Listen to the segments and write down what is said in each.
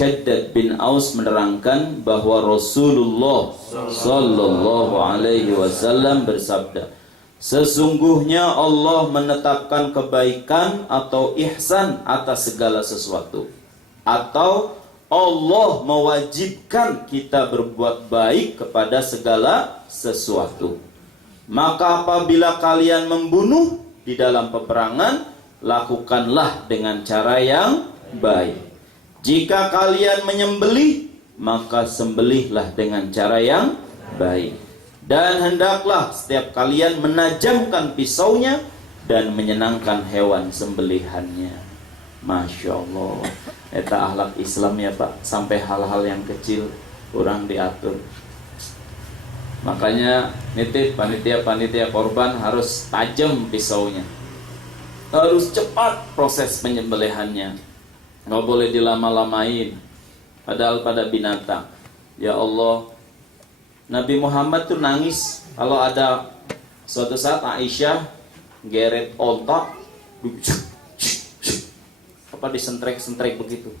Shaddad bin Aus menerangkan bahwa Rasulullah sallallahu alaihi wasallam bersabda, sesungguhnya Allah menetapkan kebaikan atau ihsan atas segala sesuatu, atau Allah mewajibkan kita berbuat baik kepada segala sesuatu. Maka apabila kalian membunuh di dalam peperangan, lakukanlah dengan cara yang baik. Jika kalian menyembelih, maka sembelihlah dengan cara yang baik. Dan hendaklah setiap kalian menajamkan pisaunya dan menyenangkan hewan sembelihannya. Masya Allah. Eta akhlak Islam ya Pak. Sampai hal-hal yang kecil kurang diatur. Makanya nitip panitia korban harus tajam pisaunya. Harus cepat proses penyembelihannya. Nggak boleh dilama-lamain. Padahal pada binatang. Ya Allah, Nabi Muhammad tuh nangis kalau ada suatu saat Aisyah geret onta, apa disentrek-sentrek begitu.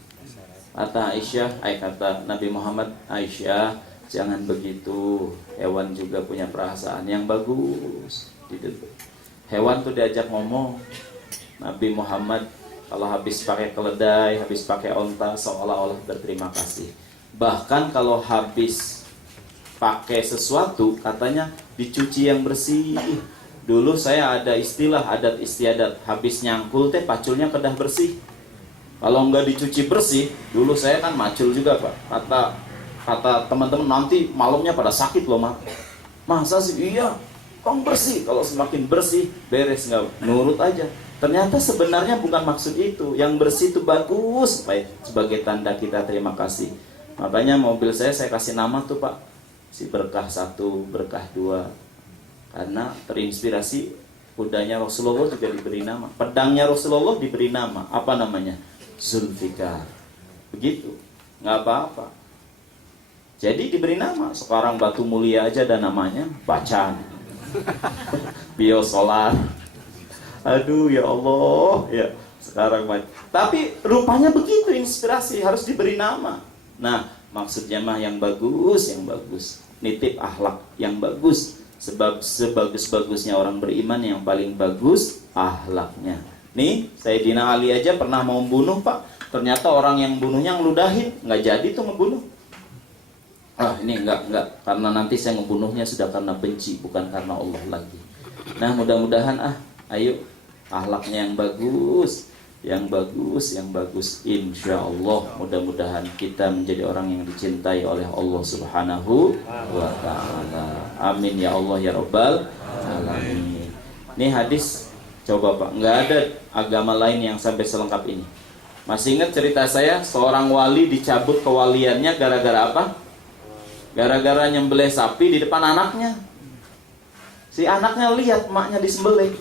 Kata Aisyah, kata Nabi Muhammad, Aisyah jangan begitu. Hewan juga punya perasaan yang bagus. Hewan tuh diajak ngomong. Nabi Muhammad kalau habis pakai keledai, habis pakai onta, seolah-olah berterima kasih. Bahkan kalau habis pakai sesuatu, katanya dicuci yang bersih. Dulu saya ada istilah adat istiadat, habis nyangkul teh paculnya kedah bersih. Kalau enggak dicuci bersih, dulu saya kan macul juga Pak. Kata teman-teman, nanti malamnya pada sakit loh Mak. Masa sih? Iya, kong bersih. Kalau semakin bersih, beres, nggak nurut aja. Ternyata sebenarnya bukan maksud itu. Yang bersih itu bagus, Pak, sebagai tanda kita terima kasih. Makanya mobil saya kasih nama tuh Pak, si berkah 1, berkah 2. Karena terinspirasi kudanya Rasulullah juga diberi nama. Pedangnya Rasulullah diberi nama. Apa namanya? Zulfikar. Begitu. Nggak apa-apa. Jadi diberi nama. Sekarang batu mulia aja ada namanya Bacan. Biosolar. Aduh ya Allah. Ya, sekarang tapi rupanya begitu inspirasi, harus diberi nama. Nah, maksudnya mah yang bagus, nitip akhlak yang bagus. Sebab sebagus-bagusnya orang beriman, yang paling bagus akhlaknya. Nih, Sayyidina Ali aja pernah mau membunuh Pak. Ternyata orang yang bunuhnya ngeludahin, nggak jadi tuh ngebunuh. Ini enggak, karena nanti saya ngebunuhnya sudah karena benci, bukan karena Allah lagi. Nah, mudah-mudahan ayo akhlaknya yang bagus, insya Allah. Mudah-mudahan kita menjadi orang yang dicintai oleh Allah Subhanahu wa ta'ala. Amin ya Allah ya Rabbal alamin. Ini hadis, coba Pak, nggak ada agama lain yang sampai selengkap ini. Masih ingat cerita saya, seorang wali dicabut kewaliannya gara-gara apa? Gara-gara nyembelih sapi di depan anaknya. Si anaknya lihat maknya disembelih.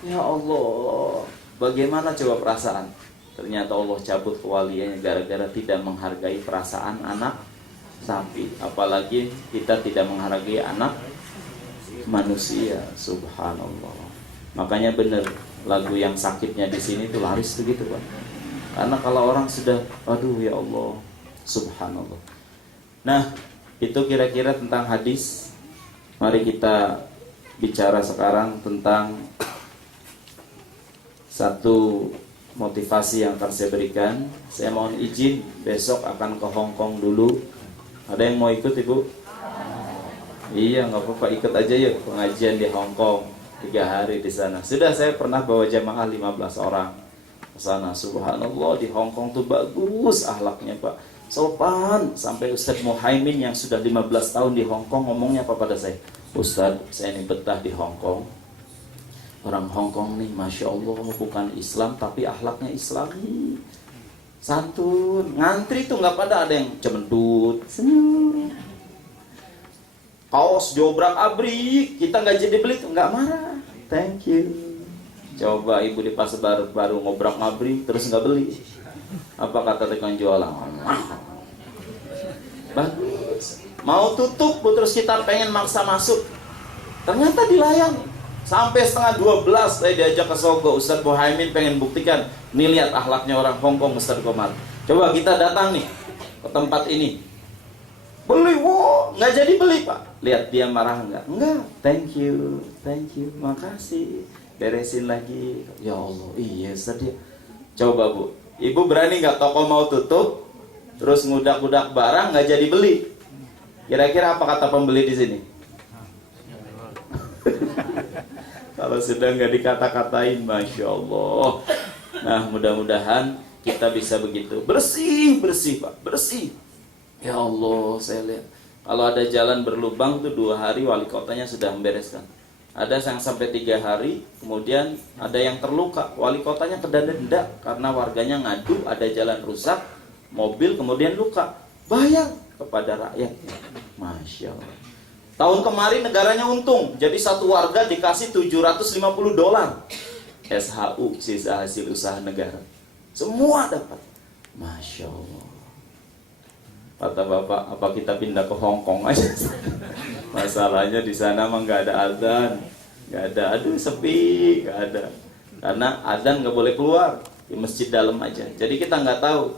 Ya Allah, bagaimana coba perasaan? Ternyata Allah cabut kewaliannya gara-gara tidak menghargai perasaan anak sapi. Apalagi kita tidak menghargai anak manusia. Subhanallah. Makanya benar, lagu yang sakitnya di sini itu laris begitu Pak. Karena kalau orang sudah, aduh ya Allah, subhanallah. Nah, itu kira-kira tentang hadis. Mari kita bicara sekarang tentang satu motivasi yang akan saya berikan. Saya mohon izin, besok akan ke Hong Kong dulu. Ada yang mau ikut Ibu? Iya, nggak apa-apa, ikut aja yuk pengajian di Hong Kong 3 hari di sana. Sudah saya pernah bawa jamaah 15 orang ke sana. Subhanallah, di Hong Kong tuh bagus akhlaknya Pak. Sopan. Sampai Ustadz Muhaimin yang sudah 15 tahun di Hong Kong ngomongnya apa pada saya? Ustadz, saya ini betah di Hong Kong. Orang Hong Kong nih, Masya Allah, bukan Islam tapi akhlaknya Islami. Santun. Ngantri tuh nggak pada ada yang cemendut, senyum. Kaos jobrak abrik, kita nggak jadi beli tuh, nggak marah. Thank you. Coba ibu di pasar baru ngobrak ngabrik terus nggak beli. Apa kata tukang jualan? Bagus. Mau tutup, terus kita pengen maksa masuk. Ternyata dilayani. Sampai setengah 12 saya diajak ke Sogo. Ustadz Muhaimin pengen buktikan. Nih lihat akhlaknya orang Hong Kong, Ustadz Komar. Coba kita datang nih. ke tempat ini. Beli, wow, nggak jadi beli Pak. Lihat dia marah nggak? Enggak, thank you, makasih. Beresin lagi. Ya Allah, iya sedih. Coba Bu, Ibu berani nggak toko mau tutup, terus ngudak-ngudak barang nggak jadi beli? Kira-kira apa kata pembeli di sini? Kalau sudah nggak dikata-katain, Masya Allah. Nah, mudah-mudahan kita bisa begitu. Bersih Pak, bersih. Ya Allah, saya lihat kalau ada jalan berlubang tuh 2 hari wali kotanya sudah membereskan. Ada yang sampai 3 hari, kemudian ada yang terluka, wali kotanya kedenda karena warganya ngadu ada jalan rusak, mobil kemudian luka, bayar kepada rakyat. Masya Allah. Tahun kemarin negaranya untung, jadi satu warga dikasih $750. SHU, sisa hasil usaha negara. Semua dapat. Masya Allah. Kata Bapak, apa kita pindah ke Hong Kong aja? Masalahnya di sana mah nggak ada adzan, nggak ada, aduh sepi, nggak ada. Karena adzan nggak boleh keluar, di masjid dalam aja. Jadi kita nggak tahu,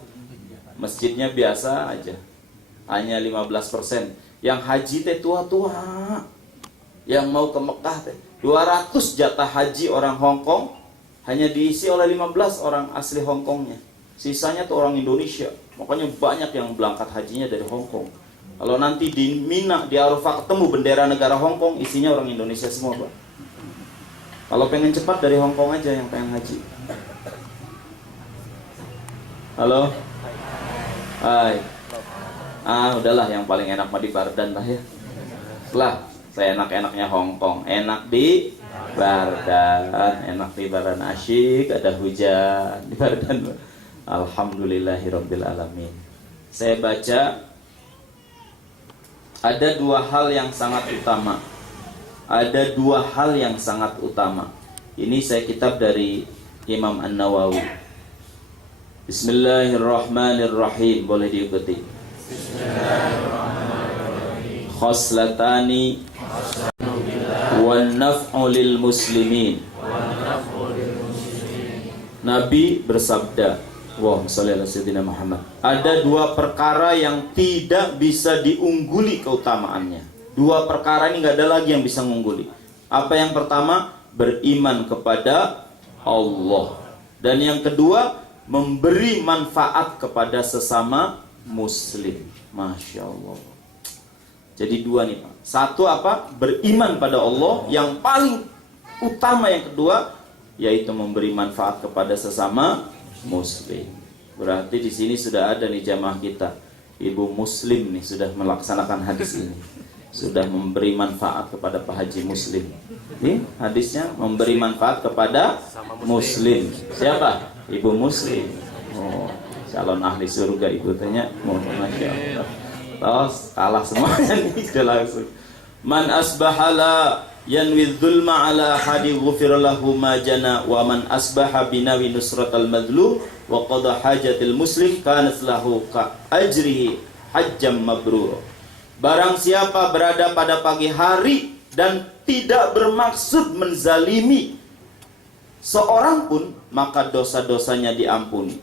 masjidnya biasa aja, hanya 15%. Yang haji teh tua-tua, yang mau ke Mekah teh 200 jatah haji orang Hong Kong hanya diisi oleh 15 orang asli Hong Kongnya. Sisanya tuh orang Indonesia. Makanya banyak yang berangkat hajinya dari Hong Kong. Kalau nanti di Mina, di Arafah ketemu bendera negara Hong Kong, isinya orang Indonesia semua, Pak. Kalau pengen cepat dari Hong Kong aja yang pengen haji. Halo? Hai. Udahlah, yang paling enak mah di Bardan lah ya. Lah, saya enak-enaknya Hong Kong. Enak di Bardan, enak di Bardan, asyik, ada hujan di Bardan. Alhamdulillahirabbil alamin. Saya baca ada 2 hal yang sangat utama. Ada 2 hal yang sangat utama. Ini saya kitab dari Imam An-Nawawi. Bismillahirrahmanirrahim. Boleh diikuti. Bismillahirrahmanirrahim. Khoslatani wan naf'u lil muslimin. Nabi bersabda, Allahumma shalli ala sayyidina Muhammad. Ada 2 perkara yang tidak bisa diungguli keutamaannya. 2 perkara ini nggak ada lagi yang bisa mengungguli. Apa yang pertama? Beriman kepada Allah. Dan yang kedua, memberi manfaat kepada sesama muslim. Masya Allah. Jadi 2 nih Pak. Satu apa? Beriman pada Allah. Yang paling utama yang kedua, yaitu memberi manfaat kepada sesama muslim. Berarti di sini sudah ada nih jamaah kita, ibu muslim nih sudah melaksanakan hadis ini, sudah memberi manfaat kepada Pak Haji Muslim. Ini hadisnya memberi manfaat kepada muslim. Siapa? Ibu muslim. Oh, calon ahli surga ibu tanya. Masya Allah. Terus kalah semuanya nih sudah langsung. Man asbahala yanwi dzulma ala hadi ghufira lahu ma jana wa man asbaha binawi nusratal madlum wa qada hajatil muslim kanat lahu ka ajrihi hajjam mabrur. Barang siapa berada pada pagi hari dan tidak bermaksud menzalimi seorang pun, maka dosa-dosanya diampuni.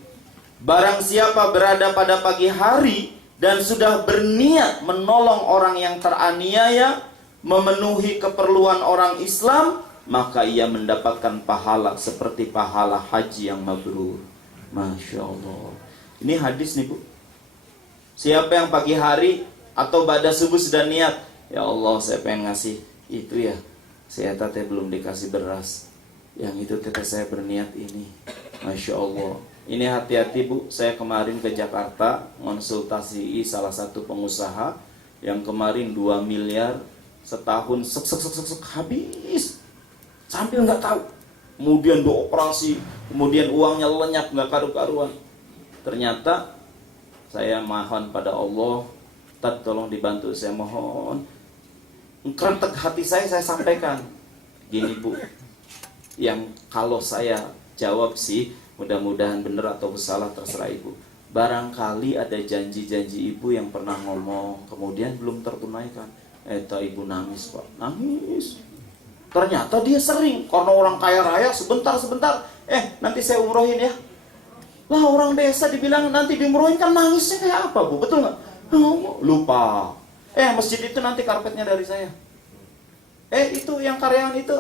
Barang siapa berada pada pagi hari dan sudah berniat menolong orang yang teraniaya, memenuhi keperluan orang Islam, maka ia mendapatkan pahala seperti pahala haji yang mabrur. Masya Allah. Ini hadis nih Bu. Siapa yang pagi hari atau pada subuh sudah niat, ya Allah saya pengen ngasih itu ya, saya tadi belum dikasih beras, yang itu teteh saya berniat ini. Masya Allah. Ini hati-hati Bu. Saya kemarin ke Jakarta konsultasi salah satu pengusaha yang kemarin 2 miliar setahun sek habis sambil nggak tahu, kemudian dioperasi, kemudian uangnya lenyap nggak karu-karuan. Ternyata saya mohon pada Allah, Tad tolong dibantu, saya mohon. Kerentek hati saya sampaikan gini Bu, yang kalau saya jawab sih mudah-mudahan benar atau salah terserah Ibu. Barangkali ada janji-janji Ibu yang pernah ngomong kemudian belum tertunaikan. Ibu nangis Pak, nangis. Ternyata dia sering, karena orang kaya raya sebentar, nanti saya umrohin ya. Lah orang desa dibilang nanti diumrohin kan nangisnya kayak apa, Bu? Betul nggak? Oh, lupa. Masjid itu nanti karpetnya dari saya. Itu yang karyawan itu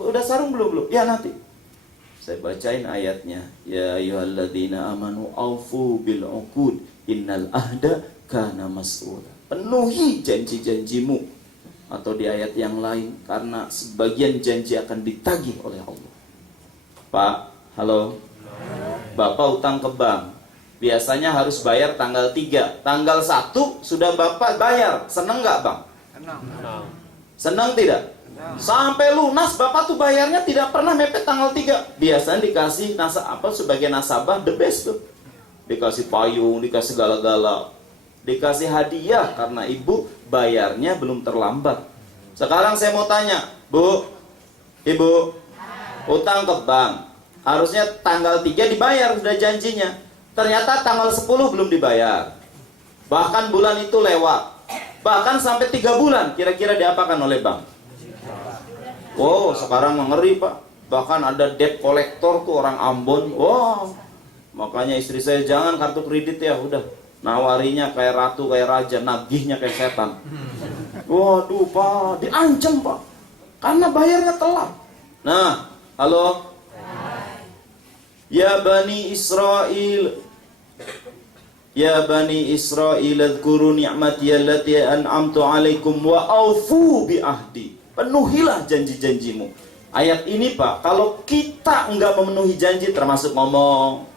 udah sarung belum? Ya nanti. Saya bacain ayatnya. Ya ayyuhalladzina amanu aufu bil uqud innal ahda kana mas'ula. Penuhi janji-janjimu. Atau di ayat yang lain, karena sebagian janji akan ditagih oleh Allah. Pak, halo. Bapak utang ke bank. Biasanya harus bayar tanggal 3. Tanggal 1 sudah Bapak bayar. Seneng nggak, Bang? Senang tidak? Sampai lunas Bapak tuh bayarnya tidak pernah mepet tanggal 3. Biasanya dikasih sebagai nasabah the best tuh. Dikasih payung, dikasih gala-gala, dikasih hadiah karena ibu bayarnya belum terlambat. Sekarang saya mau tanya, Bu, Ibu, utang ke bank harusnya tanggal 3 dibayar, sudah janjinya. Ternyata tanggal 10 belum dibayar. Bahkan bulan itu lewat. Bahkan sampai 3 bulan kira-kira diapakan oleh bank? Wow, sekarang ngeri, Pak. Bahkan ada debt collector tuh orang Ambon. Wow. Makanya istri saya jangan kartu kredit ya, udah. Nawarinya kayak ratu, kayak raja, nagihnya kayak setan. Waduh, Pak, diancam, Pak. Karena bayarnya telat. Nah, halo. Ya Bani Israel, ya Bani Israel, adhkuru ni'mati allati an'amtu alaikum wa aufu bi ahdi. Penuhilah janji-janjimu. Ayat ini, Pak, kalau kita enggak memenuhi janji termasuk ngomong,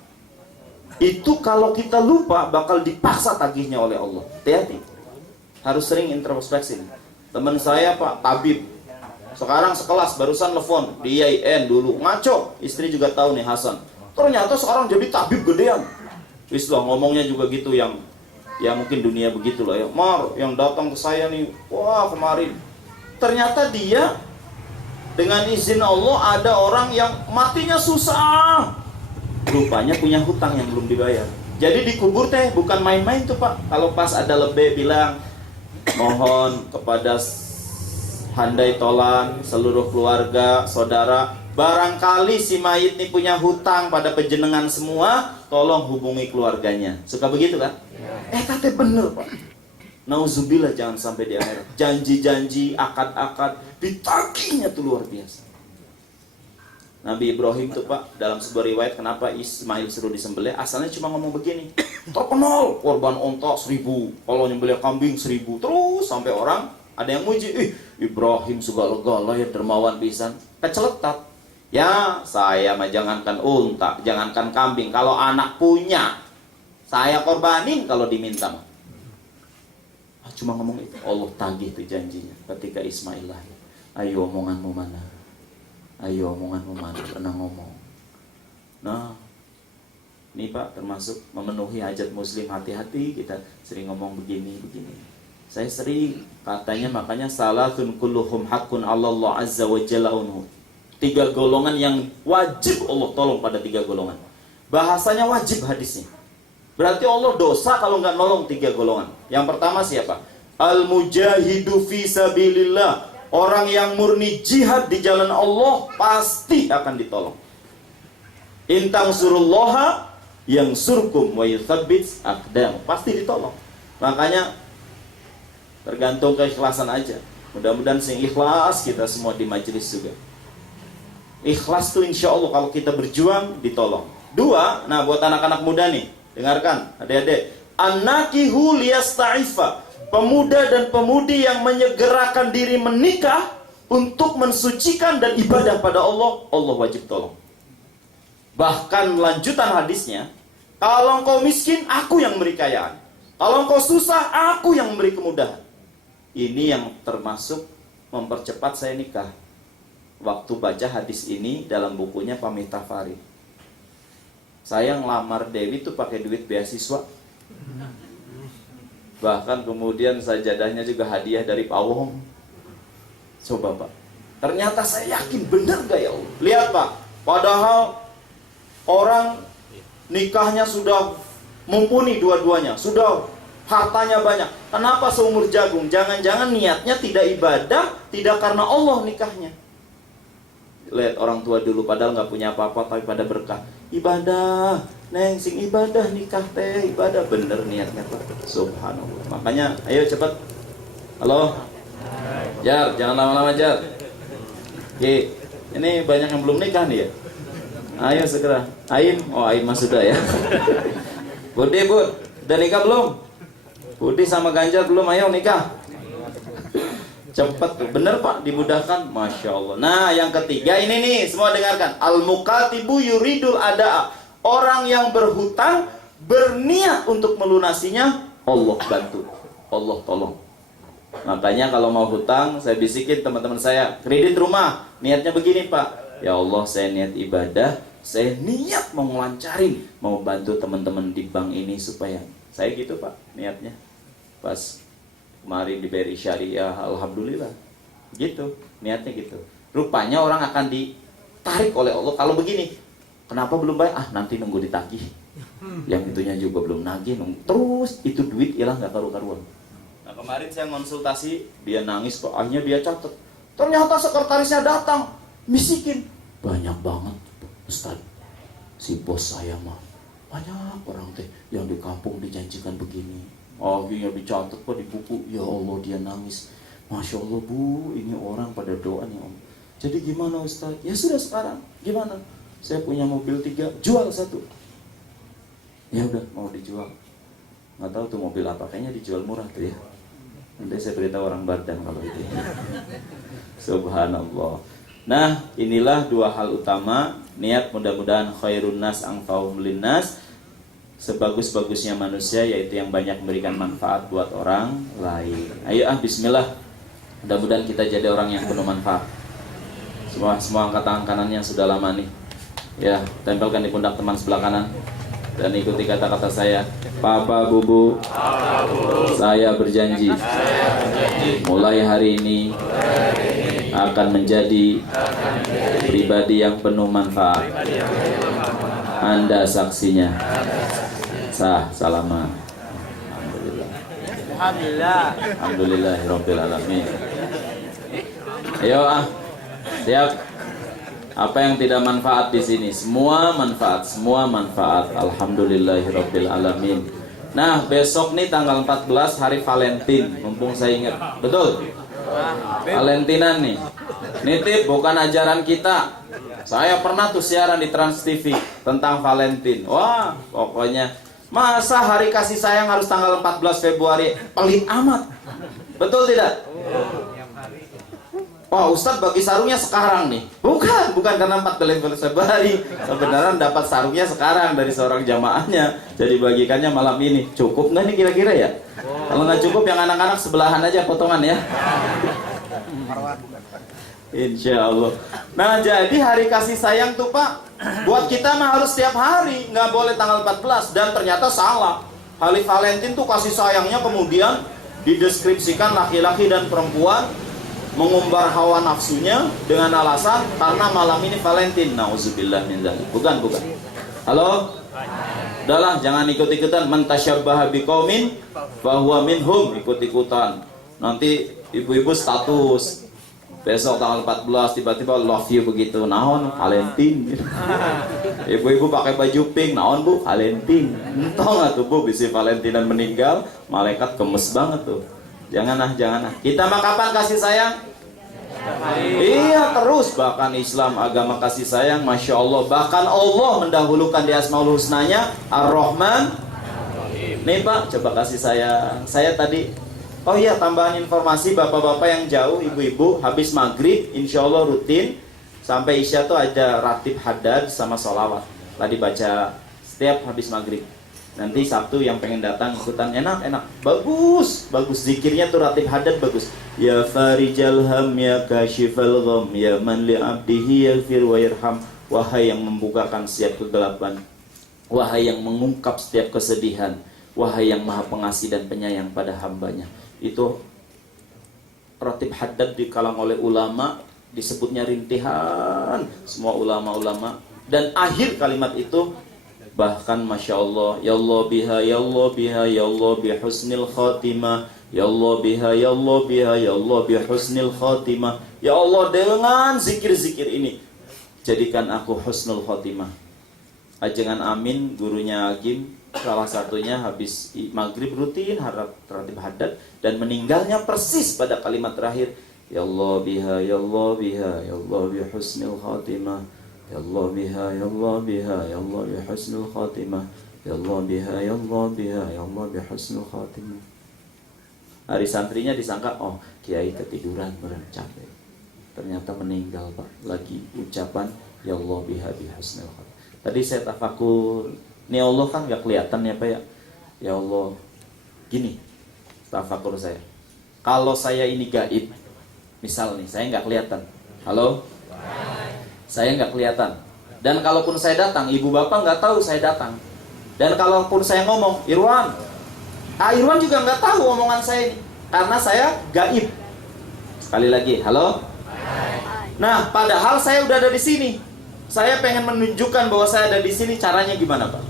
itu kalau kita lupa bakal dipaksa tagihnya oleh Allah. Hati-hati. Harus sering introspeksi. Teman saya, Pak, tabib. Sekarang sekelas barusan telepon di IAIN dulu. Ngaco. Istri juga tahu nih, Hasan. Ternyata sekarang jadi tabib gedean. Islah ngomongnya juga gitu yang mungkin dunia begitu lah ya. Mar, yang datang ke saya nih, wah kemarin. Ternyata dia dengan izin Allah ada orang yang matinya susah. Rupanya punya hutang yang belum dibayar. Jadi dikubur teh bukan main-main tuh, Pak. Kalau pas ada lebih bilang, mohon kepada handai tolan seluruh keluarga, saudara, barangkali si mayit ini punya hutang pada penjenengan semua, tolong hubungi keluarganya. Suka begitu kan? Katanya bener, Pak. Nauzubillah, jangan sampai di akhirat. Janji-janji, akad-akad, ditagihnya tuh luar biasa. Nabi Ibrahim tuh, Pak, dalam sebuah riwayat kenapa Ismail suruh disembelih, asalnya cuma ngomong begini. Terkenal korban onta 1000, kalau nyembelih kambing 1000. Terus sampai orang ada yang muji, Ibrahim segala-gala ya dermawan pisan. Keceletat. Ya, saya mah jangankan unta, jangankan kambing, kalau anak punya, saya korbanin kalau diminta mah. Cuma ngomong itu, Allah tagih itu janjinya ketika Ismail lahir. Ayo omonganmu mana? Ayo omonganmu mana? Pernah ngomong. Nah, ini Pak termasuk memenuhi hajat muslim. Hati-hati kita sering ngomong begini. Saya sering katanya, makanya salatun kulluhum haqqun 'ala Allah azza wa jalla unhu. 3 golongan yang wajib Allah tolong pada 3 golongan. Bahasanya wajib hadisnya. Berarti Allah dosa kalau nggak nolong 3 golongan. Yang pertama siapa? Al-mujahidu fi sabilillah. Orang yang murni jihad di jalan Allah pasti akan ditolong. Intang surullaha yang surkum wa yuthabbit aqdam. Pasti ditolong. Makanya tergantung keikhlasan aja. Mudah-mudahan sing ikhlas kita semua di majelis juga. Ikhlas tuh insya Allah kalau kita berjuang ditolong. 2, nah buat anak-anak muda nih, dengarkan adik-adik. An-nakihu liyasta'ifa. Pemuda dan pemudi yang menyegerakan diri menikah untuk mensucikan dan ibadah pada Allah, Allah wajib tolong. Bahkan lanjutan hadisnya, kalau engkau miskin, aku yang memberi kekayaan. Kalau engkau susah, aku yang memberi kemudahan. Ini yang termasuk mempercepat saya nikah. Waktu baca hadis ini dalam bukunya Pamita Farid. Saya ngelamar Dewi tuh pakai duit beasiswa. Bahkan kemudian sajadahnya juga hadiah dari pawong. Coba, Pak. Ternyata saya yakin benar gak ya Allah? Lihat, Pak. Padahal orang nikahnya sudah mumpuni dua-duanya, sudah hartanya banyak. Kenapa seumur jagung? Jangan-jangan niatnya tidak ibadah, tidak karena Allah nikahnya. Lihat orang tua dulu padahal nggak punya apa-apa tapi pada berkah. Ibadah, Neng sing ibadah nikah teh ibadah bener niatnya Pak. Subhanallah. Makanya ayo cepat. Halo. Jar, jangan lama-lama Jar. Oke, ini banyak yang belum nikah nih ya. Ayo segera. Aim, oh Aim mas sudah ya. Budi, Bud, udah nikah belum? Budi sama Ganjar belum, ayo nikah. Cepat, bener Pak, dimudahkan. Masya Allah. Nah, yang ketiga ini nih, semua dengarkan. Al-mukatibu yuridul ada'a. Orang yang berhutang, berniat untuk melunasinya, Allah bantu. Allah tolong. Makanya kalau mau hutang, saya bisikin teman-teman saya, kredit rumah, niatnya begini Pak. Ya Allah, saya niat ibadah, saya niat mau ngelancarin, mau bantu teman-teman di bank ini supaya saya gitu Pak, niatnya. Pas kemarin di BRI Syariah, alhamdulillah. Gitu, niatnya gitu. Rupanya orang akan ditarik oleh Allah kalau begini. Kenapa belum bayar? Ah, nanti nunggu ditagih. Yang itunya juga belum nagih, terus itu duit hilang gak karu-karuan. Nah, kemarin saya konsultasi, dia nangis kok, akhirnya dia catat. Ternyata sekretarisnya datang, bisikin. Banyak banget, Ustaz. Si bos saya mah, banyak orang teh yang di kampung dijanjikan begini. Akhirnya dicatat kok di buku. Ya Allah, dia nangis. Masya Allah Bu, ini orang pada doa nih Om. Jadi gimana Ustaz? Ya sudah sekarang, gimana? Saya punya mobil 3, jual 1. Ya udah, mau dijual. Nggak tahu tuh mobil apa, kayaknya dijual murah tuh ya. Nanti saya beritahu orang Bardan kalau itu. Subhanallah. Nah, inilah 2 hal utama. Niat mudah-mudahan khairun nas anfa'uhum linnas. Sebagus-bagusnya manusia yaitu yang banyak memberikan manfaat buat orang lain. Ayo bismillah. Mudah-mudahan kita jadi orang yang penuh manfaat. Semua angkat tangan kanannya sudah lama nih. Ya, tempelkan di pundak teman sebelah kanan. Dan ikuti kata-kata saya. Papa, Bubu, saya berjanji mulai hari ini akan menjadi pribadi yang penuh manfaat. Anda saksinya. Sah, salaman. Alhamdulillahirabbil alamin. Ayo siap. Apa yang tidak manfaat di sini? Semua manfaat, semua manfaat. Alhamdulillahirabbil alamin. Nah, besok nih tanggal 14 hari Valentine, mumpung saya ingat. Betul? Valentinan nih. Nitip bukan ajaran kita. Saya pernah tuh siaran di Trans TV tentang Valentine. Wah, pokoknya masa hari kasih sayang harus tanggal 14 Februari? Pelit amat. Betul tidak? Oh, Ustadz bagi sarungnya sekarang nih. Bukan karena 14 Februari. Sebenarnya dapat sarungnya sekarang dari seorang jamaahnya. Jadi bagikannya malam ini. Cukup nggak nih kira-kira ya? Kalau nggak cukup yang anak-anak sebelahan aja potongan ya. Insya Allah. Nah, jadi hari kasih sayang tuh Pak, buat kita mah harus setiap hari, nggak boleh tanggal 14. Dan ternyata salah. Hari Valentine tuh kasih sayangnya kemudian dideskripsikan laki-laki dan perempuan mengumbar hawa nafsunya dengan alasan karena malam ini Valentine. Nauzubillah min dzalik. Bukan. Halo? Udahlah, jangan ikut-ikutan. Man tasyabbaha biqaumin fahuwa minhum. Ikut-ikutan. Nanti ibu-ibu status besok tanggal 14 tiba-tiba love you begitu. Naon Valentine. Ibu-ibu pakai baju pink. Naon Bu? Valentine. Entah nggak tuh Bu, bisa Valentinean meninggal, malaikat gemes banget tuh. Jangan. Kita mah kapan kasih sayang? Iya terus. Bahkan Islam agama kasih sayang, Masya Allah. Bahkan Allah mendahulukan di Asmaul Husnanya Ar-Rahman. Nih Pak, coba kasih sayang. Saya tadi, oh iya tambahan informasi bapak-bapak yang jauh, ibu-ibu, habis maghrib insya Allah rutin sampai isya tuh ada ratib haddad sama sholawat. Tadi baca setiap habis maghrib. Nanti Sabtu yang pengen datang ikutan enak. Bagus. Zikirnya tuh ratib haddad bagus. Ya farijal ham, ya kashifal gham, ya man li abdihi yaghfir wa yarham. Wahai yang membukakan setiap kegelapan, wahai yang mengungkap setiap kesedihan, wahai yang maha pengasih dan penyayang pada hambanya. Itu ratib haddad dikalang oleh ulama, disebutnya rintihan semua ulama-ulama. Dan akhir kalimat itu bahkan Masya Allah, ya Allah biha, ya Allah biha, ya Allah bihusnil khatimah, ya Allah biha, ya Allah biha, ya Allah bihusnil khatimah. Ya Allah, dengan zikir-zikir ini jadikan aku husnul khatimah. Ajengan Amin, gurunya Agim, salah satunya habis maghrib rutin harap tertib hadat dan meninggalnya persis pada kalimat terakhir, ya Allah biha, ya Allah biha, ya Allah bi husnil khatimah, ya Allah biha, ya Allah biha, ya Allah bi husnil khatimah, ya Allah biha, ya Allah biha, ya Allah bi husnil khatimah. Hari santrinya disangka, oh kiai ketiduran berat capek. Ternyata meninggal Pak, lagi ucapan ya Allah biha bi husnil khatimah. Tadi saya tafakur, ini Allah kan gak kelihatan ya Pak ya. Ya Allah, gini tafakur saya. Kalau saya ini gaib, misal nih, saya gak kelihatan. Halo? Saya gak kelihatan. Dan kalaupun saya datang, ibu bapak gak tahu saya datang. Dan kalaupun saya ngomong, Irwan juga gak tahu omongan saya ini. Karena saya gaib. Sekali lagi, halo? Nah, padahal saya udah ada di sini. Saya pengen menunjukkan bahwa saya ada di sini. Caranya gimana Pak?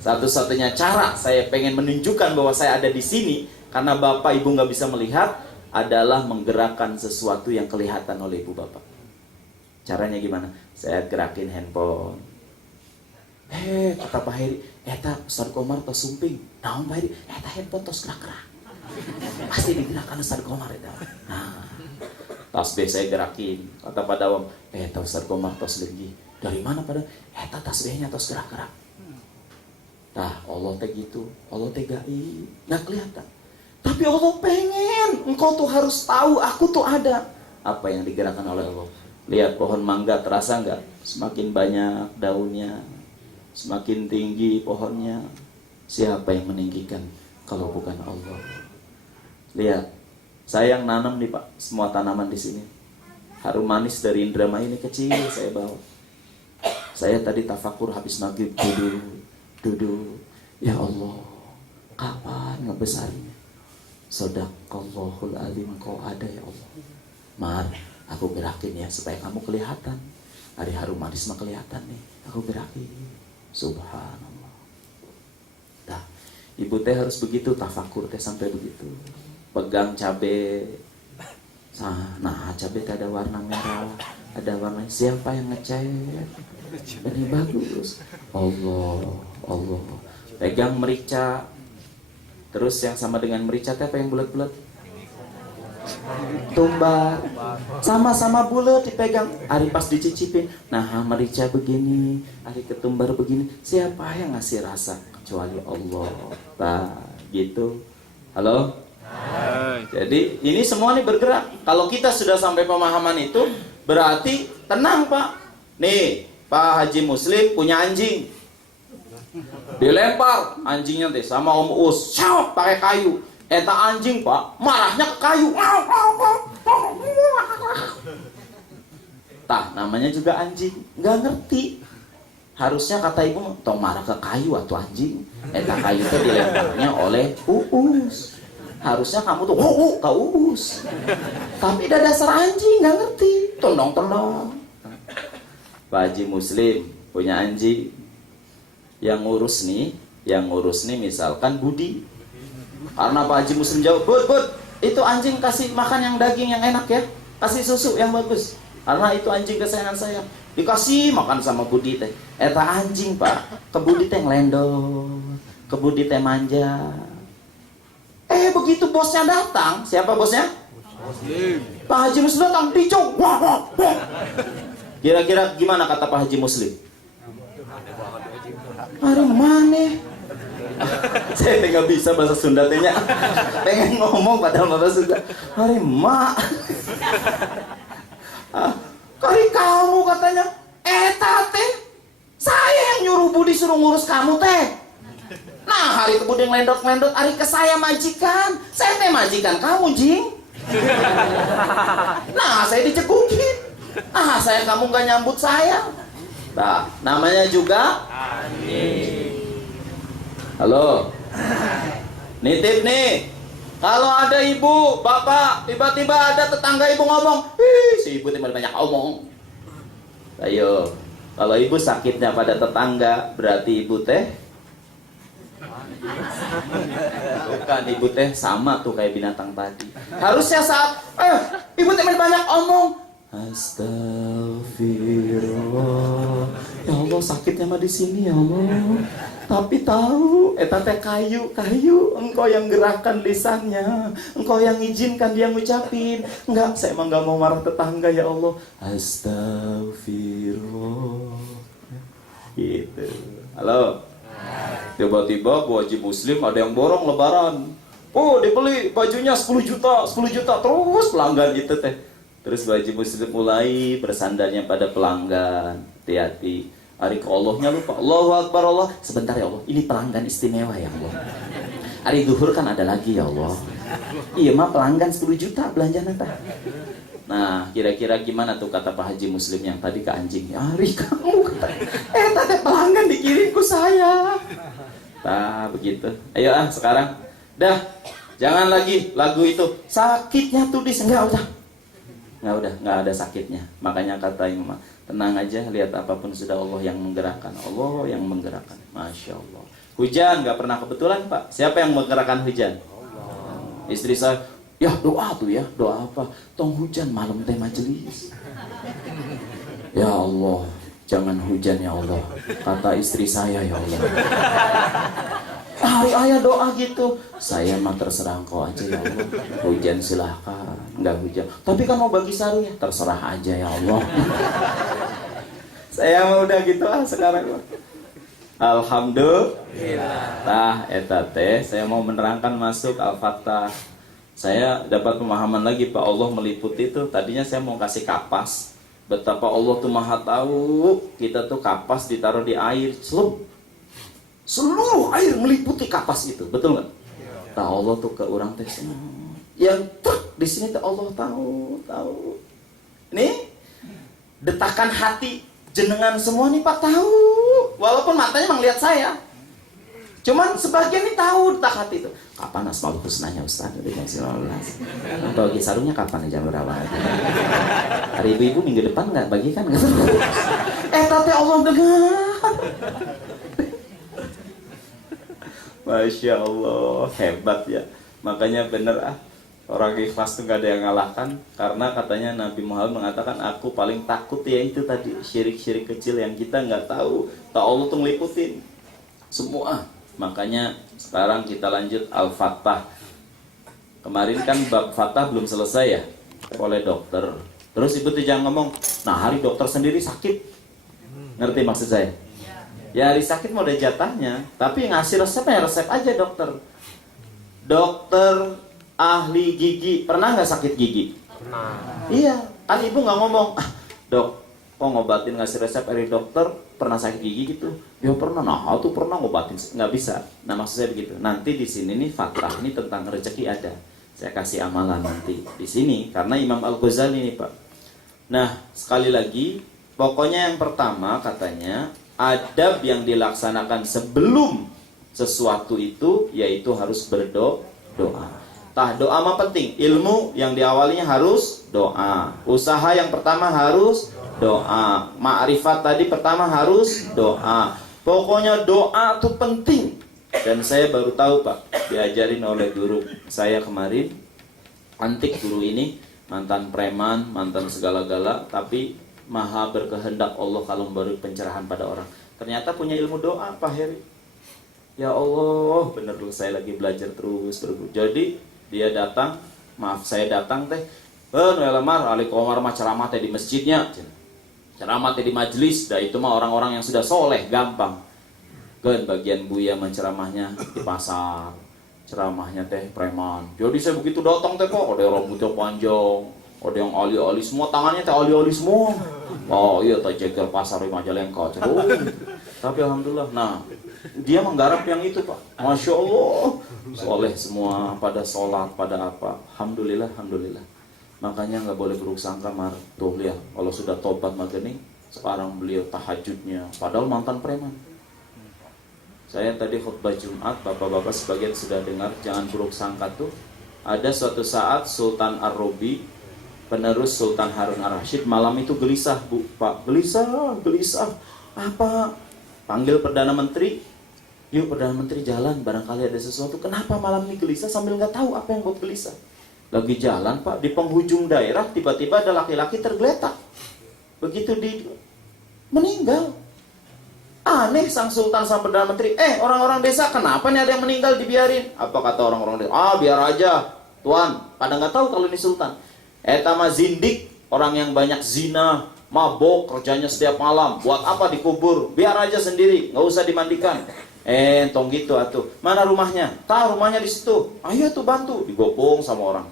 Satu-satunya cara saya pengen menunjukkan bahwa saya ada di sini, karena bapak ibu nggak bisa melihat, adalah menggerakkan sesuatu yang kelihatan oleh ibu bapak. Caranya gimana? Saya gerakin handphone. Kata Pak Heri, eta Ustaz Komar tos sumping. Naon Pak Heri? Eta handphone tos gerak-gerak. Pasti digerakkan Ustaz Komar eta. Nah, tasbih saya gerakin. Kata Pak Dawam, eta Ustaz Komar tos lagi. Dari mana pada? Eta tasbihnya tos gerak-gerak. Nah, Allah teh gitu, Allah teh gaib, nggak kelihatan. Tapi Allah pengen engkau tuh harus tahu, aku tuh ada. Apa yang digerakkan oleh Allah? Lihat pohon mangga, terasa nggak? Semakin banyak daunnya, semakin tinggi pohonnya. Siapa yang meninggikan kalau bukan Allah? Lihat, saya yang nanam nih Pak, semua tanaman di sini. Harum manis dari Indramayu ini kecil saya bawa. Saya tadi tafakur habis maghrib, duduk. Ya Allah, kapan ngebesarnya? Shadaqallahul azim, kau ada ya Allah. Mar, aku gerakin ya supaya kamu kelihatan. Hari harum manis mah kelihatan nih, aku gerakin. Subhanallah. Nah, ibu teh harus begitu, tafakur teh sampai begitu. Pegang cabe. Nah, cabe teh ada warna merah, ada warna, siapa yang ngecat? Ini bagus. Allah. Pegang merica. Terus yang sama dengan merica teh apa yang bulat-bulat? Tumbar. Sama-sama bulat dipegang. Ari pas dicicipin, nah merica begini, ari ketumbar begini. Siapa yang ngasih rasa kecuali Allah? Nah, gitu. Halo? Jadi ini semua nih bergerak. Kalau kita sudah sampai pemahaman itu, berarti tenang Pak. Nih, Pak Haji Muslim punya anjing. Dilempar anjingnya teh sama Om Us, syawat pakai kayu. Eta anjing Pak, marahnya ke kayu. Tah, namanya juga anjing, nggak ngerti. Harusnya kata ibu, tong marah ke kayu atau anjing. Eta kayu teh dilemparnya oleh Uus. Harusnya kamu tuh ke Uus. Tapi dah dasar anjing nggak ngerti, tondong. Pak Haji Muslim punya anjing. Yang ngurus nih misalkan Budi. Karena Pak Haji Muslim jawab, Bud, itu anjing kasih makan yang daging yang enak ya, kasih susu yang bagus. Karena itu anjing kesayangan saya. Dikasih makan sama Budi teh. Eta anjing Pak, ke Budi teh ngelendor, ke Budi teh manja. Begitu bosnya datang, siapa bosnya? Pak Haji Muslim datang, dicok. Kira-kira gimana kata Pak Haji Muslim? Hari mana? Saya nggak bisa bahasa Sunda tehnya. Pengen ngomong padahal bahasa Sunda. Hari mak. Kali kamu katanya. Teh, saya yang nyuruh Budi suruh ngurus kamu teh. Nah hari ke Budi ngelendot, hari ke saya majikan. Saya teh majikan kamu jing. Nah saya dicegukin. Saya kamu nggak nyambut saya. Nah, namanya juga halo. Nitip nih. Kalau ada ibu, bapak, tiba-tiba ada tetangga ibu ngomong, si ibu teh banyak omong. Ayo, kalau ibu sakitnya pada tetangga, berarti ibu teh bukan, ibu teh sama tuh kayak binatang tadi. Harusnya saat ibu teh banyak omong, astagfirullah, ya Allah sakitnya mah di sini ya Allah. Tapi tahu, eta teh kayu, engkau yang gerakkan lisannya, engkau yang izinkan dia ngucapin. Enggak, saya emang enggak mau marah tetangga ya Allah. Astagfirullah. Gitu. Halo. Tiba-tiba Bu Haji Muslim ada yang borong lebaran. Oh, dibeli bajunya 10 juta, terus pelanggan gitu teh. Terus Bu Haji Muslim mulai bersandarnya pada pelanggan. Hati-hati. Hari ke Allahnya lupa. Allahu Akbar Allah. Sebentar ya Allah. Ini pelanggan istimewa ya Allah. Hari duhur kan ada lagi ya Allah. Iya mah pelanggan 10 juta belanja nata. Nah kira-kira gimana tuh kata Pak Haji Muslim yang tadi ke anjing. Hari kamu kata. Tadi pelanggan dikirim ke saya. Nah begitu. Ayo sekarang. Dah. Jangan lagi lagu itu. Sakitnya tuh enggak udah ada sakitnya. Makanya kata Imam, tenang aja, lihat apapun sudah Allah yang menggerakkan. Masya Allah. Hujan nggak pernah kebetulan Pak. Siapa yang menggerakkan hujan? Allah. Istri saya, ya doa tuh ya. Doa apa? Tong hujan malam teh majelis. Ya Allah, jangan hujan ya Allah. Kata istri saya ya Allah. Hari ayah doa gitu. Saya mah terserah engkau aja ya Allah. Hujan silahkan. Enggak hujan. Tapi kan mau bagi sarungnya. Terserah aja ya Allah. Saya mah udah gitu sekarang. Alhamdulillah. Tah eta teh saya mau menerangkan masuk Al-Fatah. Saya dapat pemahaman lagi Pak Allah meliputi itu. Tadinya saya mau kasih kapas. Betapa Allah tuh Maha tahu. Kita tuh kapas ditaruh di air. Seluruh air meliputi kapas itu, betul nggak? Nah Allah tuh ke orang teh yang di sini tuh Allah tahu. Nih detakan hati jenengan semua nih Pak tahu. Walaupun matanya emang lihat saya, cuman sebagian nih tahu detak hati itu. Kapan Asmaul Husnanya Ustaz? Udah jam 19. Bagi sarungnya kapan jam berapa? Hari ibu-ibu minggu depan nggak bagikan nggak? Tapi Allah dengar. Masya Allah, hebat ya. Makanya bener orang ikhlas tuh gak ada yang ngalahkan. Karena katanya Nabi Muhammad mengatakan, aku paling takut ya itu tadi, syirik-syirik kecil yang kita gak tahu. Tak Allah tuh ngeliputin semua. Makanya sekarang kita lanjut Al-Fatah. Kemarin kan bab Fatah belum selesai ya, oleh dokter. Terus ibu tuh jangan ngomong, nah hari dokter sendiri sakit. Ngerti maksud saya? Ya hari sakit mau ada jatahnya, tapi ngasih resepnya resep aja dokter. Dokter ahli gigi, pernah nggak sakit gigi? Pernah. Iya, kan ibu nggak ngomong, dok, kok ngobatin ngasih resep dari dokter, pernah sakit gigi gitu? Ya pernah, nah tuh pernah ngobatin, nggak bisa. Nah maksud saya begitu. Nanti di sini nih Fatah ini tentang rezeki ada. Saya kasih amalan nanti di sini, karena Imam Al-Ghazali nih Pak. Nah sekali lagi, pokoknya yang pertama katanya, adab yang dilaksanakan sebelum sesuatu itu yaitu harus berdoa. Tah doa mah penting. Ilmu yang diawalinya harus doa. Usaha yang pertama harus doa. Ma'rifat tadi pertama harus doa. Pokoknya doa itu penting. Dan saya baru tahu Pak, diajarin oleh guru saya kemarin. Antik guru ini, mantan preman, mantan segala-gala, tapi maha berkehendak Allah kalau memberi pencerahan pada orang. Ternyata punya ilmu doa Pak Heri. Ya Allah, bener loh saya lagi belajar terus. Jadi dia datang, maaf saya datang teh. Lamar Ali Komar mah ceramah teh di masjidnya. Ceramah teh di majelis, dah itu mah orang-orang yang sudah soleh, gampang. Kan bagian Buya menceramahnya di pasar. Ceramahnya teh preman. Jadi saya begitu datang teh kok ada rambutnya panjang. Ada yang ali-ali semua, tangannya teh ali-ali semua. Oh iya, teh jeger pasar di Majalengka. Tapi alhamdulillah, nah dia menggarap yang itu Pak. Masya Allah, soleh semua, pada sholat, pada apa. Alhamdulillah. Makanya nggak boleh buruk sangka Mar. Tuh lihat, kalau sudah tobat mageni, sekarang beliau tahajudnya. Padahal mantan preman. Saya tadi khutbah Jumat, bapak-bapak sebagian sudah dengar, jangan buruk sangka tuh. Ada suatu saat Sultan Ar-Robi, penerus Sultan Harun Ar-Rasyid, malam itu gelisah Bu, Pak, gelisah. Apa? Panggil Perdana Menteri. Yuk Perdana Menteri jalan, barangkali ada sesuatu. Kenapa malam ini gelisah sambil nggak tahu apa yang buat gelisah? Lagi jalan Pak, di penghujung daerah tiba-tiba ada laki-laki tergeletak. Begitu meninggal. Aneh sang sultan sama perdana menteri. Orang-orang desa, kenapa nih ada yang meninggal dibiarin? Apa kata orang-orang desa? Biar aja, tuan. Pada nggak tahu kalau ini sultan. Etama zindik, orang yang banyak zina, mabok, kerjanya setiap malam. Buat apa dikubur? Biar aja sendiri, nggak usah dimandikan. Tong gitu atuh. Mana rumahnya? Rumahnya di situ. Ayo tuh bantu. Digopong sama orang.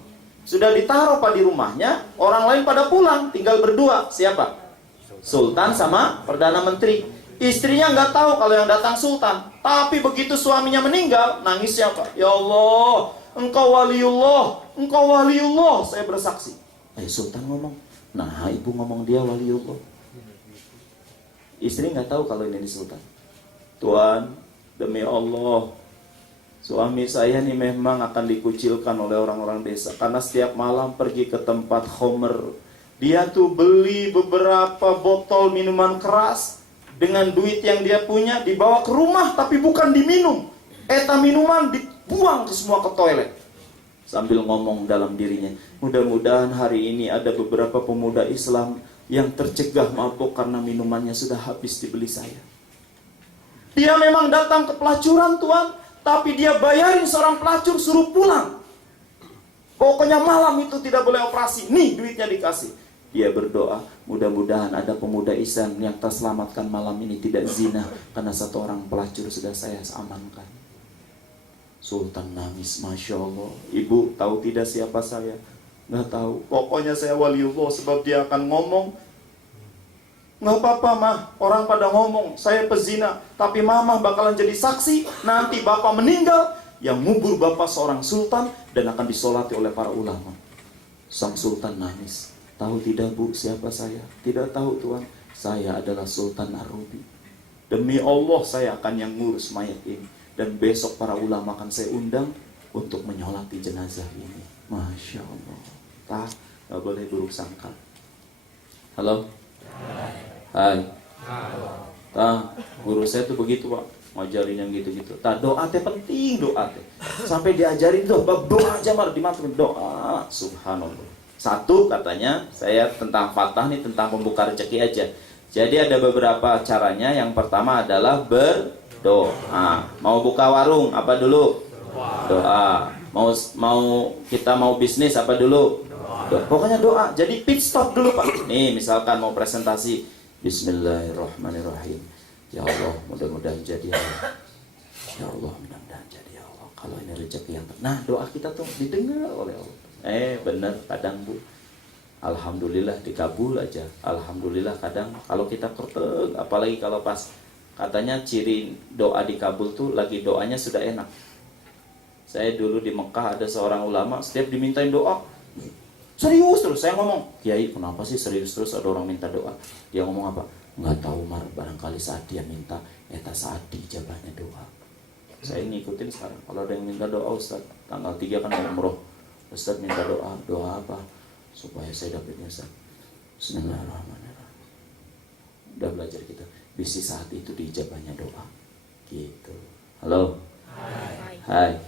Sudah ditaruh di rumahnya, orang lain pada pulang, tinggal berdua. Siapa? Sultan sama perdana menteri. Istrinya nggak tahu kalau yang datang sultan. Tapi begitu suaminya meninggal, nangis siapa? Ya Allah, engkau waliullah, engkau waliullah. Saya bersaksi. Sultan ngomong. Nah, ibu ngomong dia waliullah. Istri nggak tahu kalau ini sultan. Tuan, demi Allah, suami saya nih memang akan dikucilkan oleh orang-orang desa. Karena setiap malam pergi ke tempat khomer. Dia tuh beli beberapa botol minuman keras. Dengan duit yang dia punya dibawa ke rumah, tapi bukan diminum. Eta minuman dibuang ke semua ke toilet. Sambil ngomong dalam dirinya, mudah-mudahan hari ini ada beberapa pemuda Islam yang tercegah mabuk karena minumannya sudah habis dibeli saya. Dia memang datang ke pelacuran, Tuan, tapi dia bayarin seorang pelacur suruh pulang. Pokoknya malam itu tidak boleh operasi. Nih duitnya dikasih. Dia berdoa, mudah-mudahan ada pemuda Islam yang terselamatkan malam ini tidak zina, karena satu orang pelacur sudah saya amankan. Sultan nangis, Masya Allah. Ibu tahu tidak siapa saya? Nggak tahu. Pokoknya saya waliullah sebab dia akan ngomong. Nggak apa-apa mah, orang pada ngomong saya pezina, tapi mama bakalan jadi saksi. Nanti bapak meninggal, yang ngubur bapak seorang sultan dan akan disolati oleh para ulama. Sang sultan nangis. Tahu tidak bu siapa saya? Tidak tahu tuan. Saya adalah Sultan Ar-Rubi. Demi Allah saya akan yang ngurus mayat ini. Dan besok para ulama akan saya undang untuk menyolati jenazah ini. Masya Allah. Gak boleh buruk sangka. Halo? Hai. Guru saya tuh begitu pak. Ngajarin yang gitu-gitu. Doa teh penting, doa teh. Sampai diajarin doa aja malah dimatuin doa. Subhanallah. Satu katanya, saya tentang Fatah nih, tentang pembuka rezeki aja. Jadi ada beberapa caranya. Yang pertama adalah berdoa. Mau buka warung, apa dulu? Doa. Kita mau bisnis, apa dulu? Doa. Pokoknya doa. Jadi pit stop dulu pak. Nih misalkan mau presentasi. Bismillahirrahmanirrahim. Ya Allah, mudah-mudahan jadi Allah. Ya Allah, mudah-mudahan jadi Allah. Kalau ini rezeki yang nah doa kita tuh didengar oleh Allah. Bener kadang bu. Alhamdulillah dikabul aja. Alhamdulillah kadang kalau kita kerteg, apalagi kalau pas katanya ciri doa dikabul tuh lagi doanya sudah enak. Saya dulu di Mekah ada seorang ulama, setiap dimintain doa serius terus. Saya ngomong, Kiai kenapa sih serius terus ada orang minta doa? Dia ngomong apa? Nggak tahu mar, barangkali saat dia minta eta saat dijabahnya doa. Saya ngikutin sekarang. Kalau ada yang minta doa Ustaz, tanggal 3 kan umroh. Ustaz minta doa apa? Supaya saya dapat Ustaz. Bismillahirrahmanirrahim. Udah belajar kita. Bisa saat itu diijabahnya doa. Gitu. Halo? Hai.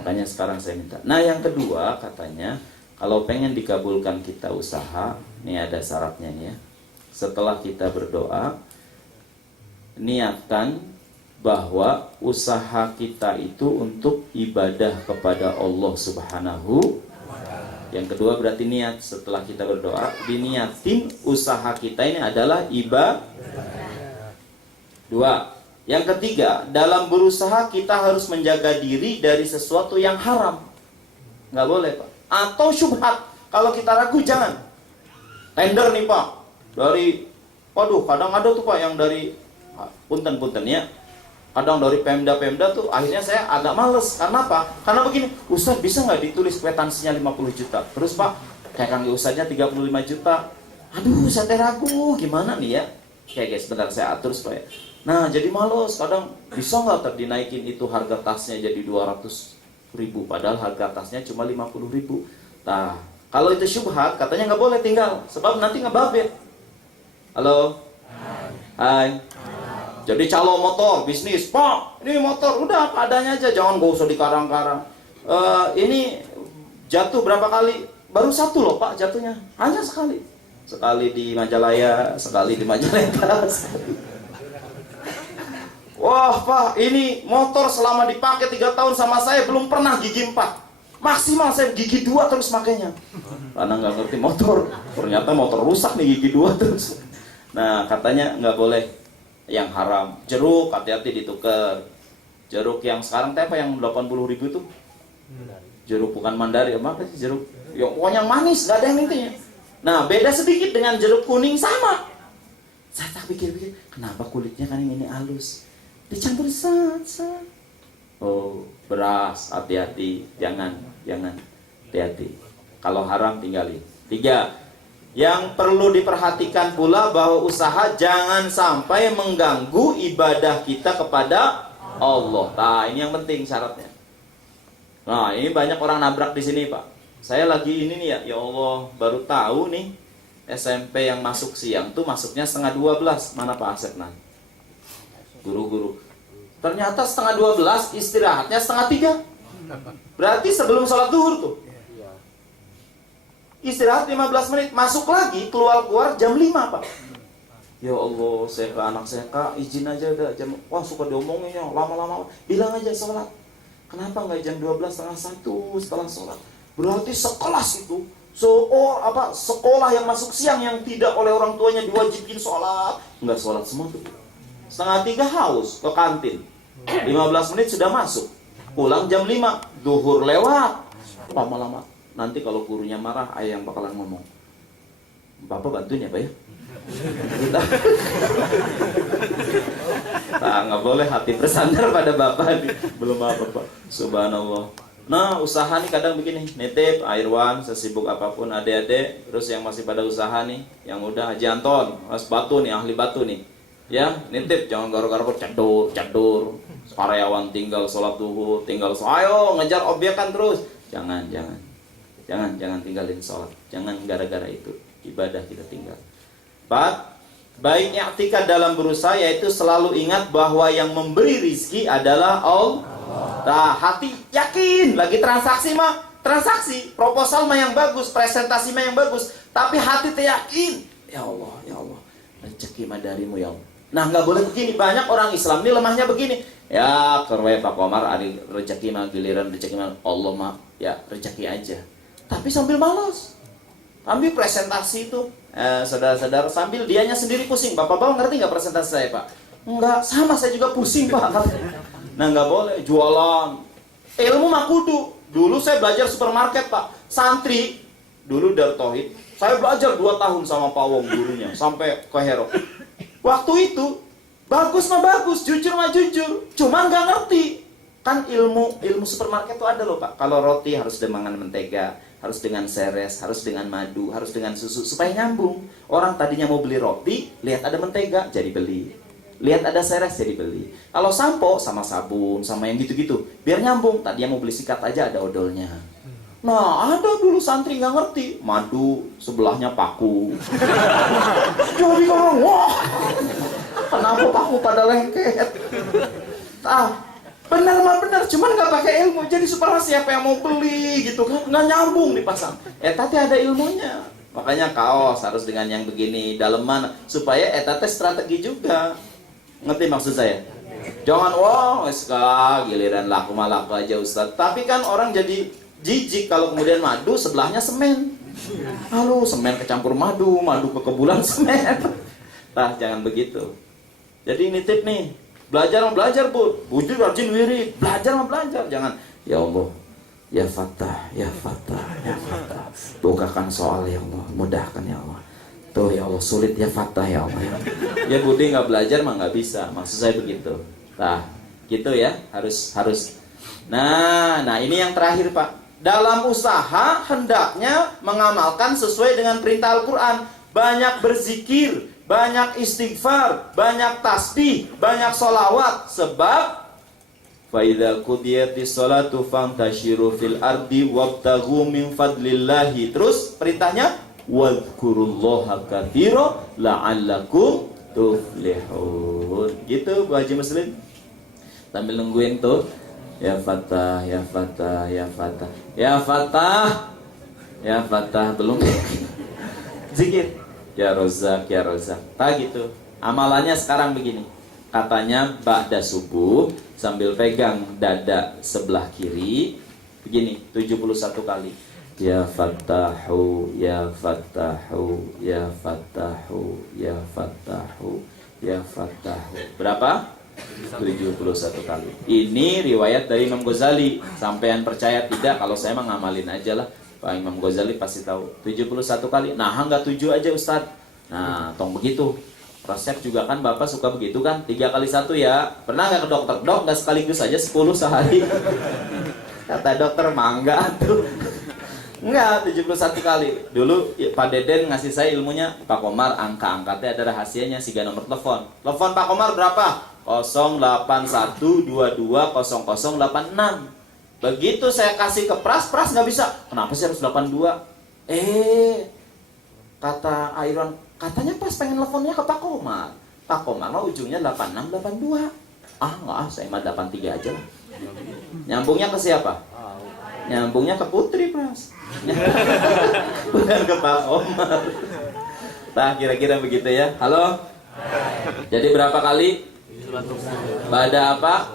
Makanya sekarang saya minta. Nah yang kedua katanya, kalau pengen dikabulkan kita usaha, ini ada syaratnya nih ya. Setelah kita berdoa, niatkan bahwa usaha kita itu untuk ibadah kepada Allah Subhanahu. Yang kedua berarti niat. Setelah kita berdoa, diniatin usaha kita ini adalah ibadah. Dua. Yang ketiga, dalam berusaha kita harus menjaga diri dari sesuatu yang haram. Nggak boleh pak. Atau syubhat. Kalau kita ragu jangan. Tender nih pak, dari kadang ada tuh pak yang dari punten-punten ya. Kadang dari Pemda tuh akhirnya saya agak males. Karena apa? Karena begini, Ustaz bisa nggak ditulis kwitansinya 50 juta? Terus pak, kayak Kang Ustaznya 35 juta. Aduh, saya ragu gimana nih ya? Oke guys, sebentar saya atur supaya. Nah, jadi males. Kadang bisa nggak dinaikin itu harga tasnya jadi 200.000, padahal harga tasnya cuma 50.000. Nah, kalau itu syubhat, katanya nggak boleh tinggal, sebab nanti ngebabit. Halo? Hai. Jadi calo motor, bisnis, pak, ini motor, udah apa adanya aja, jangan gak usah dikarang-karang. Ini jatuh berapa kali? Baru satu loh pak jatuhnya, hanya sekali. Sekali di Majalaya, sekali di Majalengka. Wah Pak, ini motor selama dipakai 3 tahun sama saya belum pernah gigi 4. Maksimal saya gigi 2 terus makanya. Karena nggak ngerti motor. Ternyata motor rusak nih gigi 2 terus. Nah katanya nggak boleh yang haram. Jeruk hati-hati ditukar. Jeruk yang sekarang teh apa yang 80.000 tuh? Jeruk bukan Mandarin, apa sih jeruk? Ya, pokoknya yang manis, nggak ada yang intinya. Nah beda sedikit dengan jeruk kuning sama. Saya tak pikir-pikir, kenapa kulitnya kan yang ini halus? Dicampur saja. Oh, beras, hati-hati, jangan, hati-hati. Kalau haram tinggalin. 3. Yang perlu diperhatikan pula bahwa usaha jangan sampai mengganggu ibadah kita kepada Allah. Nah, ini yang penting syaratnya. Nah, ini banyak orang nabrak di sini, Pak. Saya lagi ini nih ya Allah, baru tahu nih SMP yang masuk siang tuh masuknya 11:30. Mana Pak Asep nah? Guru-guru. Ternyata 11:30 istirahatnya 2:30. Berarti sebelum sholat zuhur tuh. Istirahat 15 menit, masuk lagi, keluar jam 5 Pak. Ya Allah, saya ke anak saya, Kak izin aja udah jam. Wah suka diomonginnya, lama-lama. Bilang aja sholat. Kenapa nggak jam 12:30 setelah sholat? Berarti sekelas itu. Sekolah yang masuk siang yang tidak oleh orang tuanya diwajibin sholat, nggak sholat semua tuh. 2:30 haus ke kantin, 15 menit sudah masuk, pulang jam 5, duhur lewat, lama-lama. Nanti kalau gurunya marah, ayah yang bakalan ngomong, Bapak bantuin ya Pak ya. Nah, nggak boleh hati bersandar pada Bapak, belum apa-apa. Subhanallah. Nah usaha nih kadang begini, nitip Airwan sesibuk apapun adik-adik, terus yang masih pada usaha nih, yang udah Haji Anton, mas batu nih, ahli batu nih, ya nitip jangan gara-gara cadur, karyawan tinggal sholat duhur, ayo ngejar obyekan terus, jangan tinggalin sholat, jangan gara-gara itu ibadah kita tinggal. 4. Baik i'tikad dalam berusaha yaitu selalu ingat bahwa yang memberi rizki adalah Allah. Nah, hati yakin lagi transaksi proposal mah yang bagus, presentasi mah yang bagus, tapi hati yakin, ya Allah, rezeki mah darimu ya Allah. Nah, nggak boleh begini. Banyak orang Islam ini lemahnya begini. Ya, kerwe Pak Komar, ada rezeki mah giliran rezeki mah Allah mah ya rezeki aja. Tapi sambil malas, ambil presentasi itu, saudara-saudara sambil dianya sendiri pusing. Bapak-bapak ngerti nggak presentasi saya Pak? Enggak, sama saya juga pusing Pak. Nah nggak boleh jualan ilmu mah kudu. Dulu saya belajar supermarket Pak, santri dulu dari Tauhid. Saya belajar 2 tahun sama Pak Wong gurunya sampai ke Hero. Waktu itu bagus mah bagus, jujur mah jujur, cuman nggak ngerti. Kan ilmu supermarket itu ada loh Pak. Kalau roti harus dengan mentega, harus dengan seres, harus dengan madu, harus dengan susu supaya nyambung. Orang tadinya mau beli roti, lihat ada mentega jadi beli. Lihat ada seres jadi beli. Kalau sampo sama sabun sama yang gitu-gitu biar nyambung. Tadinya mau beli sikat aja ada odolnya. Nah ada dulu santri nggak ngerti, madu sebelahnya paku. Jadi orang wah, kenapa paku pada lengket? Benar mah benar, cuman nggak pakai ilmu. Jadi supaya siapa yang mau beli gitu kan nggak nyambung dipasang. Tapi ada ilmunya. Makanya kaos harus dengan yang begini, daleman supaya etate strategi juga. Ngerti maksud saya? Jangan giliran laku aja Ustaz. Tapi kan orang jadi jijik kalau kemudian madu sebelahnya semen. Halo, semen kecampur madu ke kebulan semen. Nah, jangan begitu. Jadi ini tip nih. Belajar Bu. Bujur rajin wirid. Belajar. Jangan. Ya Allah. Ya Fatah. Bukakan soal ya Allah. Mudahkan ya Allah. Tuh ya Allah sulit ya Fatah ya Allah. Ya Budi nggak belajar mah nggak bisa. Maksud saya begitu. Nah, gitu ya. Harus. Nah ini yang terakhir Pak. Dalam usaha hendaknya mengamalkan sesuai dengan perintah Al-Quran. Banyak berzikir, banyak istighfar, banyak tasbih, banyak sholawat. Sebab فَإِذَا قُضِيَتِ الصَّلَاةُ فَانْتَشِرُوا فِي الْأَرْضِ وَابْتَغُوا مِنْ فَضْلِ اللَّهِ. Terus perintahnya وَاذْكُرُوا كَثِيرًا لَعَلَّكُمْ تُفْلِحُونَ. Gitu Bu Haji Muslim. Sambil nungguin tuh. Ya Fatah. Belum zikir. Ya Rozak. Gitu. Amalannya sekarang begini. katanya ba'da subuh sambil pegang dada sebelah kiri begini 71 kali. Ya Fattahu, ya Fattahu, ya Fattahu, ya Fattahu, ya Fattahu. Berapa? 71 kali. Ini riwayat dari Imam Ghazali. Sampean percaya tidak? Kalau saya mah ngamalin aja lah. Pak Imam Ghazali pasti tahu. 71 kali. Nah, enggak 7 aja Ustaz. Nah, tong begitu. Resep juga kan Bapak suka begitu kan? 3 kali 1 ya. Pernah nggak ke dokter? Dok, nggak sekaligus aja 10 sehari. Kata dokter, mangga tuh. Enggak, 71 kali. Dulu Pak Deden ngasih saya ilmunya, Pak Komar, angka-angkatnya ada rahasianya, siga nomor telepon. Telepon Pak Komar berapa? 08122000086. Begitu saya kasih ke Pras nggak bisa. Kenapa sih harus 82? Kata Iron, katanya Pras pengen teleponnya ke Pak Komar. Pak Komar mah ujungnya 8682. Enggak, saya mah 83 aja lah. Nyambungnya ke siapa? Nyambungnya ke Putri, Pras. Bukan ke Pak Komar. Nah, kira-kira begitu ya. Halo? Jadi berapa kali? Ba'da apa?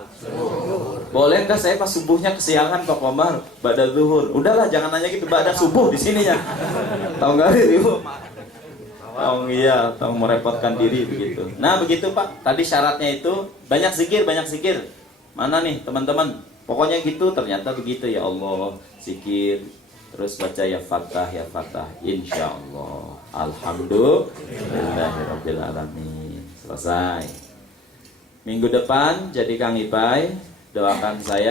Boleh nggak saya pas subuhnya kesiangan Pak Komar? Ba'da zuhur. Udahlah, jangan nanya gitu. Ba'da subuh di sininya. Tahu nggak Ibu? Oh iya, tahu merepotkan diri begitu. Nah begitu Pak. Tadi syaratnya itu banyak zikir. Mana nih teman-teman? Pokoknya gitu. Ternyata begitu ya Allah. Zikir. Terus baca ya Fattah, insya Allah. Alhamdulillahirabbil alamin. Selesai. Minggu depan jadi Kang Ipai, doakan saya